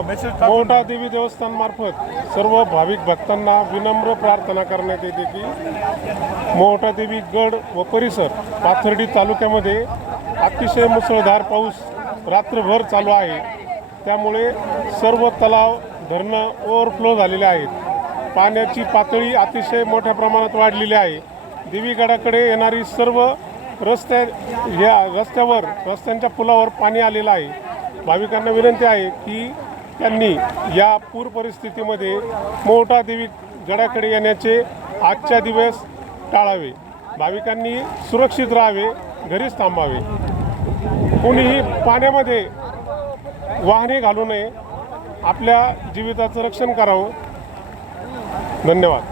मोहटा देवी देवस्थान मार्फत सर्व भाविक भक्तांना विनम्र प्रार्थना करण्यात येते की मोहटा देवी गड व परिसर पाथर्डी तालुक्यामध्ये अतिशय मुसळधार पाऊस रात्रभर चालू आहे। त्यामुळे सर्व तलाव धरणं ओव्हरफ्लो झालेले आहेत। पाण्याची पातळी अतिशय मोठ्या प्रमाणात वाढलेली आहे। देवीगडाकडे येणारी सर्व रस्त्यांच्या पुलावर पाणी आलेलं आहे। भाविकांना विनंती आहे की त्यांनी या पूर परिस्थितीमध्ये मोहटा देवी गडाकडे येण्याचे आजच्या दिवस टाळावे। भाविकांनी सुरक्षित राहावे, घरीच थांबावे। कोणीही पाण्यामध्ये वाहने घालू नये, आपल्या जीविताचं रक्षण करावं। धन्यवाद।